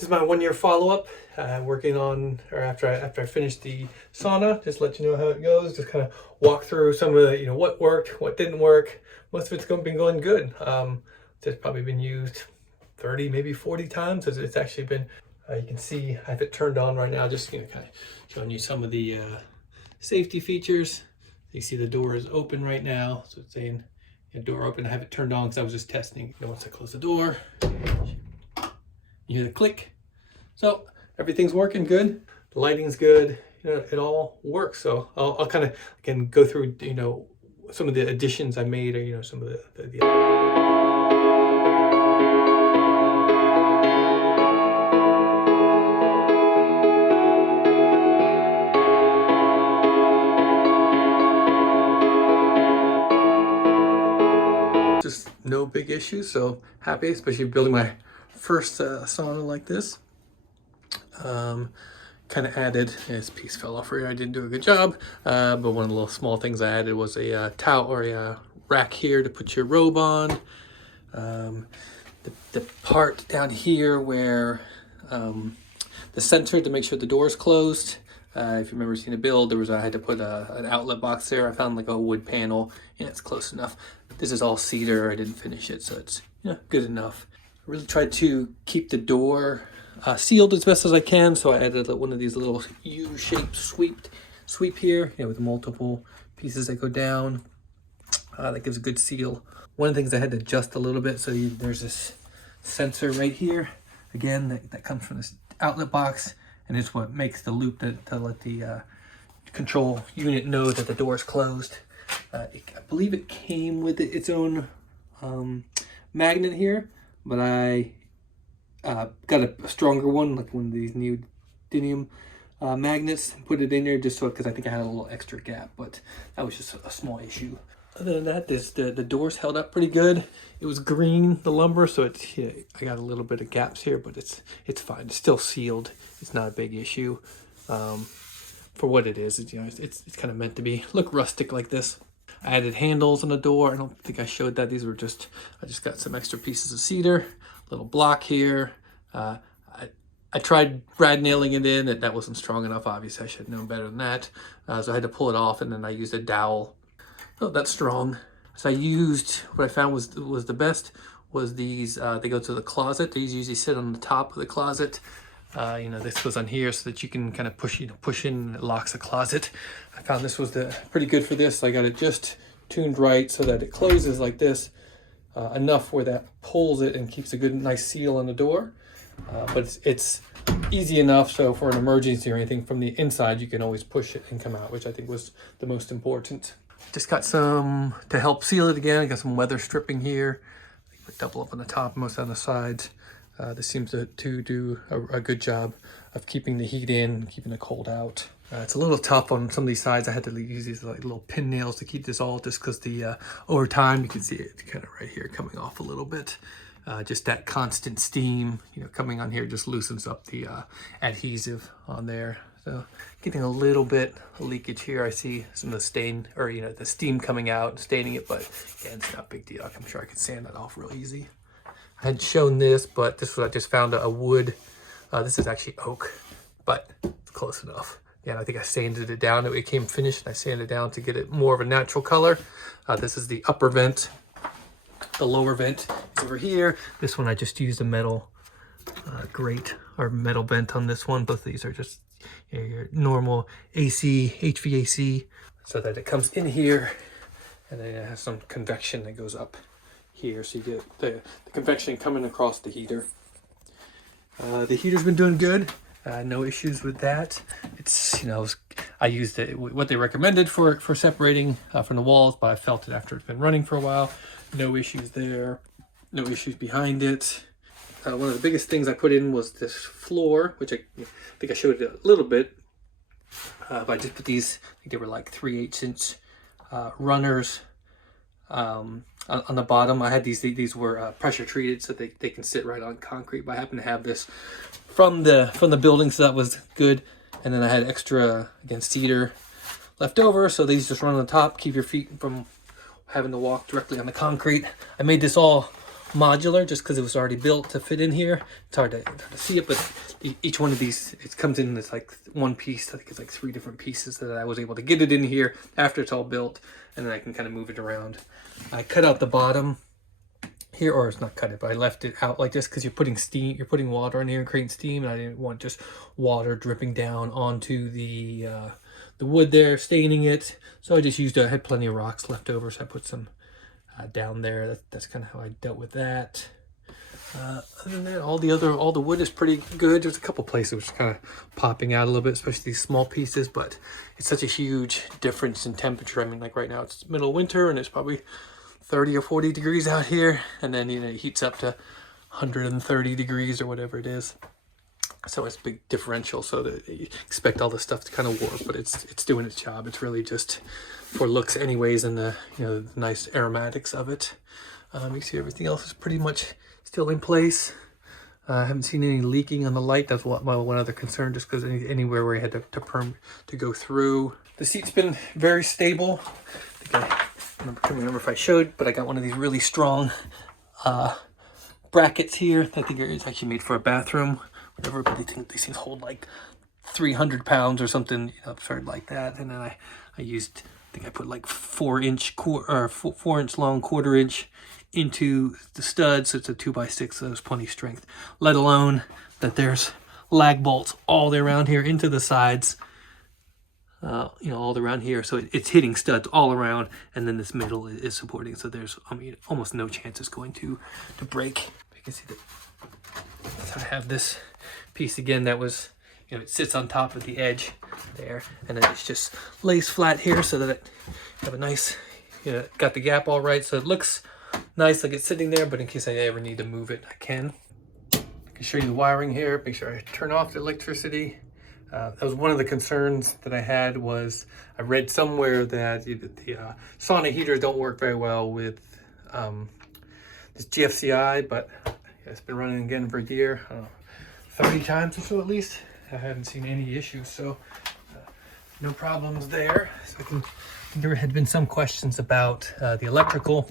This is my 1-year follow-up, working on, or after I finished the sauna, just let you know how it goes, just kind of walk through some of the, what worked, what didn't work. Most of it's been going good. It's probably been used 30, maybe 40 times. It's actually been, you can see I have it turned on right now, just kind of showing you some of the safety features. You see the door is open right now, so it's saying door open. I have it turned on because I was just testing. Once I close the door, you hear the click. So everything's working good. The lighting's good. It all works. So I'll kind of again go through some of the additions I made, or some of the just no big issues. So happy, especially building my first sauna like this. Kind of added, this piece fell off here, I didn't do a good job, but one of the little small things I added was a towel or a rack here to put your robe on. The part down here where the sensor to make sure the door is closed. If you remember seeing the build, I had to put an outlet box there. I found like a wood panel and it's close enough. This is all cedar, I didn't finish it, so it's good enough. I really tried to keep the door sealed as best as I can, so I added one of these little U-shaped sweep here, with multiple pieces that go down. That gives a good seal. One of the things I had to adjust a little bit, so there's this sensor right here. Again, that comes from this outlet box, and it's what makes the loop to let the control unit know that the door is closed. I believe it came with its own magnet here, but I got a stronger one, like one of these neodymium magnets, and put it in there just so, because I think I had a little extra gap, but that was just a small issue. Other than that, the doors held up pretty good. It was green, the lumber, so it's I got a little bit of gaps here, but it's fine. It's still sealed. It's not a big issue. For what it is, it's kind of meant to be look rustic like this. I added handles on the door. I don't think I showed that. These were I just got some extra pieces of cedar. Little block here. I tried brad nailing it in, that wasn't strong enough. Obviously I should have known better than that, so I had to pull it off, and then I used a dowel. Oh, that's strong. So I used, what I found was the best was these. They go to the closet. These usually sit on the top of the closet. This goes on here so that you can kind of push in and it locks the closet. I found this was pretty good for this. I got it just tuned right so that it closes like this. Enough where that pulls it and keeps a good nice seal on the door, but it's easy enough so for an emergency or anything from the inside you can always push it and come out, which I think was the most important. Just got some to help seal it again. I got some weather stripping here, double up on the top, most on the sides. This seems to do a good job of keeping the heat in, keeping the cold out. It's a little tough on some of these sides. I had to use these like little pin nails to keep this all, just because over time you can see it kind of right here coming off a little bit. Just that constant steam, coming on here just loosens up the adhesive on there. So getting a little bit of leakage here. I see some of the stain, or the steam coming out and staining it, but yeah, it's not a big deal. I'm sure I could sand that off real easy. I had shown this, but this was, I just found a wood. This is actually oak, but it's close enough. Yeah, I think I sanded it down. It came finished, and I sanded it down to get it more of a natural color. This is the upper vent. The lower vent is over here. This one I just used a metal grate or metal vent on this one. Both of these are just your normal AC, HVAC, so that it comes in here, and then it has some convection that goes up here, so you get the convection coming across the heater. The heater's been doing good. No issues with that. It's I used what they recommended for separating from the walls, but I felt it after it's been running for a while. No issues there. No issues behind it. One of the biggest things I put in was this floor, which I think I showed it a little bit. But I just put these. I think they were like 3/8 inch runners on the bottom. I had these were pressure treated, so they can sit right on concrete, but I happen to have this from the building, so that was good. And then I had extra, again, cedar left over, so these just run on the top, keep your feet from having to walk directly on the concrete. I made this all modular just because it was already built to fit in here. It's hard to see it, but each one of these, it comes in as like one piece. I think it's like 3 different pieces that I was able to get it in here after it's all built, and then I can kind of move it around. I cut out the bottom here, or it's not cut it, but I left it out like this because you're putting steam, you're putting water in here and creating steam, and I didn't want just water dripping down onto the wood there, staining it. So I just used, I had plenty of rocks left over, so I put some down there. That's kind of how I dealt with that. Other than that, all the wood is pretty good. There's a couple places which are kind of popping out a little bit, especially these small pieces, but it's such a huge difference in temperature. I mean, like right now it's middle of winter and it's probably 30 or 40 degrees out here, and then, you know, it heats up to 130 degrees or whatever it is. So it's a big differential, so that you expect all this stuff to kind of warp, but it's doing its job. It's really just for looks anyways, and the, you know, the nice aromatics of it. You see everything else is pretty much still in place. I haven't seen any leaking on the light. That's what my one other concern, just because anywhere where I had to go through. The seat's been very stable. I can't remember if I showed, but I got one of these really strong brackets here. I think it's actually made for a bathroom, whatever, but these things hold like 300 pounds or something, you know, absurd like that. And then I used, I think I put like 4-inch long 1/4 inch into the stud, so it's a 2x6, so there's plenty of strength. Let alone that there's lag bolts all the way around here into the sides, you know, all around here, so it's hitting studs all around, and then this middle is supporting, so there's, I mean, almost no chance it's going to break. You can see that. So I have this piece again that was, you know, it sits on top of the edge there, and then it's just lays flat here so that it have a nice, you know, got the gap all right, so it looks nice like it's sitting there, but in case I ever need to move it, I can. I can show you the wiring here. Make sure I turn off the electricity. That was one of the concerns that I had. Was I read somewhere that the sauna heaters don't work very well with this GFCI, but it's been running again for a year, 30 times or so at least. I haven't seen any issues, so no problems there. So there had been some questions about the electrical.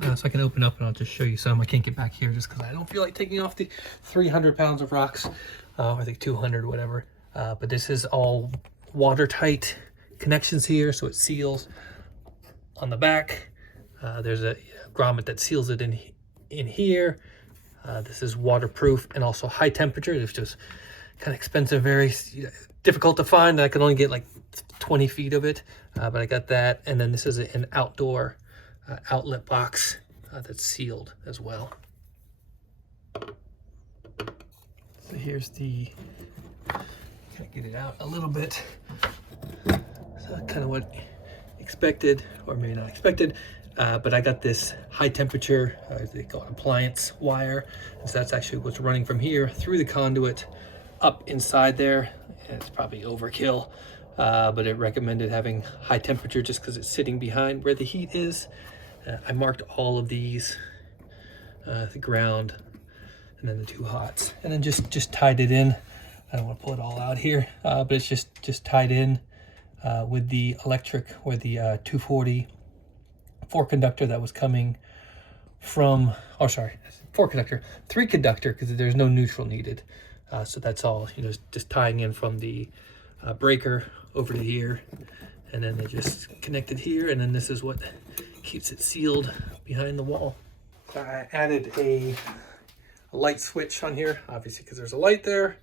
So I can open up and I'll just show you some. I can't get back here just because I don't feel like taking off the 300 pounds of rocks. I think 200, whatever. But this is all watertight connections here, so it seals on the back. There's a grommet that seals it in here. This is waterproof and also high temperature. It's just kind of expensive, very difficult to find. I can only get like 20 feet of it, but I got that. And then this is an outdoor outlet box that's sealed as well. So here's the, kind of get it out a little bit. So kind of what expected, or maybe not expected, but I got this high temperature, they call it appliance wire. And so that's actually what's running from here through the conduit up inside there. And it's probably overkill, but it recommended having high temperature just because it's sitting behind where the heat is. I marked all of these, the ground, and then the 2 hots, and then just tied it in. I don't want to pull it all out here, but it's just tied in with the electric, or the 240 4 conductor that was coming from, oh sorry, 4 conductor, 3 conductor, because there's no neutral needed. So that's all, you know, just tying in from the breaker over to here, and then they just connected here, and then this is what keeps it sealed behind the wall. I added a light switch on here, obviously because there's a light there.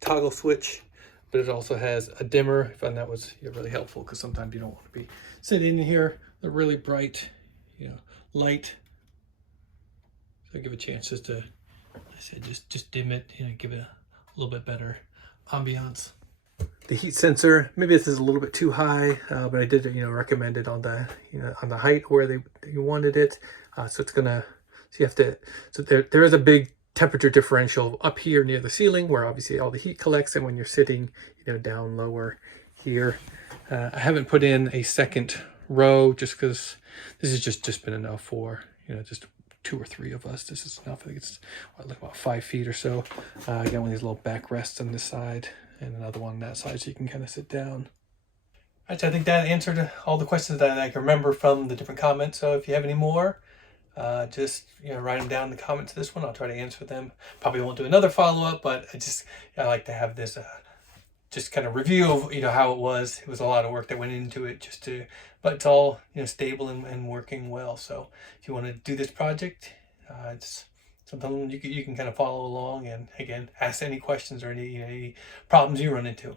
Toggle switch, but it also has a dimmer. I found that was really helpful because sometimes you don't want to be sitting in here, the really bright, you know, light. So give a chance just to, I said, just dim it, you know, give it a little bit better ambiance. The heat sensor, maybe this is a little bit too high, but I did, you know, recommend it on the, you know, on the height where you wanted it. So it's gonna, so you have to, so there is a big temperature differential up here near the ceiling where obviously all the heat collects, and when you're sitting, you know, down lower here. I haven't put in a second row just because this has just been enough for, you know, just 2 or 3 of us. This is enough. I think it's like about 5 feet or so. I got one of these little backrests on this side, and another one on that side, so you can kind of sit down. All right, so I think that answered all the questions that I can remember from the different comments. So if you have any more, just write them down in the comments to this one. I'll try to answer them. Probably won't do another follow-up, but I like to have this just kind of review of how it was. It was a lot of work that went into it but it's all stable and working well. So if you want to do this project, it's something you can kind of follow along, and again, ask any questions or any problems you run into.